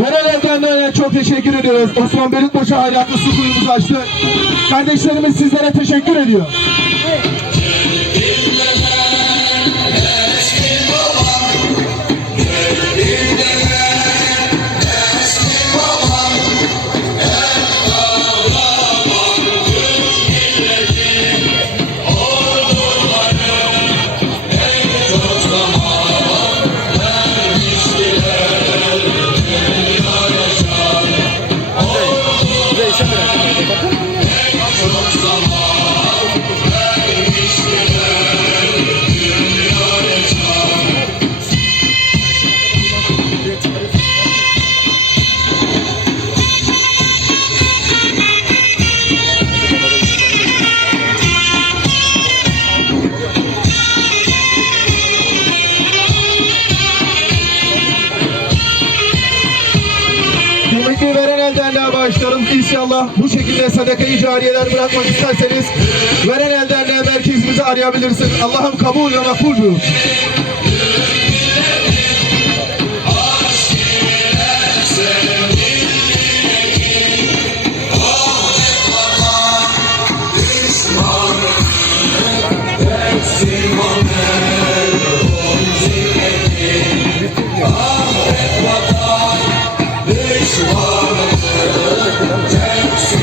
Veren Ergenler'e çok teşekkür ediyoruz. Osman Belitbaşı hayratlı su kuyumuzu açtı. Kardeşlerimiz sizlere teşekkür ediyor. Kıymetli veren eldenliğe bağışlarım. İnşallah bu şekilde sadaka-i cariyeler bırakmak isterseniz veren eldenliğe merkezimizi arayabilirsiniz. Allah'ım kabul ve makbul buyur. Take